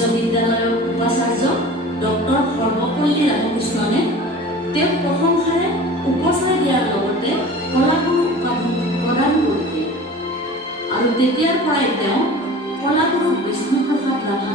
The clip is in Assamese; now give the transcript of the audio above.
বিশ্ববিদ্যালয়ৰ উপাচাৰ্য ডক্টৰ সৰ্বপল্লী ৰাধাকৃষ্ণনে তেওঁক প্ৰশংসাৰে উপচাৰ দিয়াৰ লগতে কলাগুৰু উপাধি প্ৰদান কৰিলে আৰু তেতিয়াৰ পৰাই তেওঁ কলাগুৰু বিষ্ণুপ্ৰসাদ ৰাভা